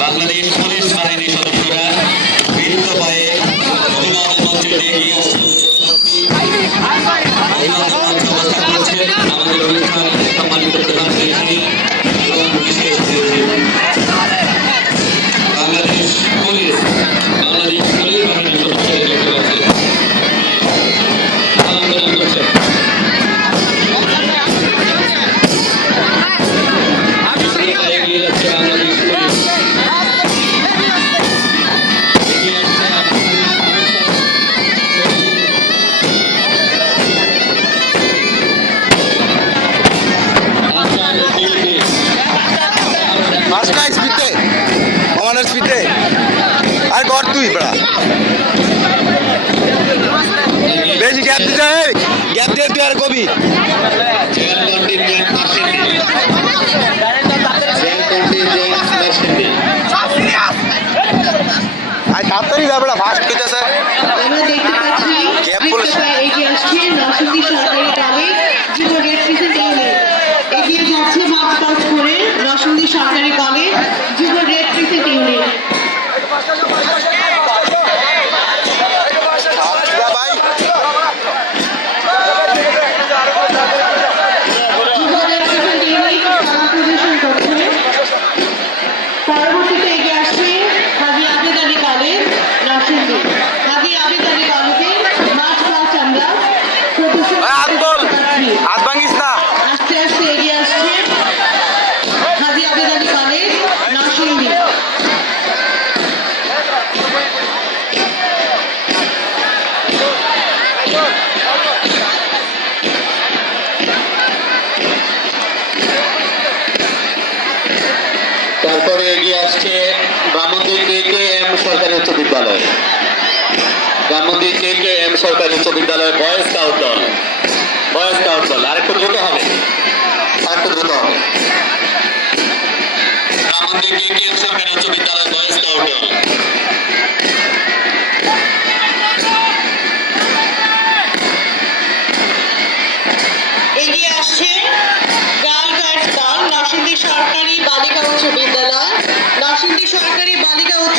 Bangladesh police বাহিনীর সদস্যরা বৃন্দ পায়ে অভিবাদন মঞ্চে এগিয়ে আসছেন। অভিবাদন মঞ্চে অবস্থান করছেন আমাদের অনুষ্ঠান সম্মানিত প্রধান অতিথি এবং বিশেষ অতিথি বাংলাদেশ পুলিশ বাহিনীর সদস্যরা দেখতে পাচ্ছেন। আন্দোলন করছেন। এগিয়ে যাচ্ছে বাংলাদেশ পুলিশ। আর কর তুই বড়া বেশি গ্যাপ দিতে গ্যাপ দিয়ে তুই আর কবি আর তাড়াতাড়ি যাবে না ফাস্ট কইতেছে আমরা দেখতে পাচ্ছি এগিয়ে আসছে নরসিংদী সরকারি কলেজ যুব রেড ক্রিসেন্ট ইউনিট এগিয়ে যাচ্ছে মার্চ পাস করে নরসিংদী সরকারি কলেজ যুব রেড ক্রিসেন্ট ইউনিট পরবর্তীতে এগিয়ে আসছে হাজি আবেদ আলী কলেজ নরসিংদী হাজি আবেদ আলী কলেজে মার্চ পাস আমরা আস্তে আস্তে এগিয়ে আসছে হাজি আবেদ আলী কলেজ নরসিংদী তারপরে এগিয়ে আসছে ব্রাহ্মণদী KKM সরকারি উচ্চ বিদ্যালয়। ব্রাহ্মণদী KKM সরকারি উচ্চ বিদ্যালয় বয়েজ স্কাউট দল আরেকটু দ্রুত হবে ব্রাহ্মণদী KKM সরকারি উচ্চ বিদ্যালয় বয়েজ স্কাউট দল। এগিয়ে আসছে গার্ল গাইডস দল নরসিংদী সরকারি বালিকা উচ্চ বিদ্যালয় নরসিংদী সরকারি বালিকা উচ্চ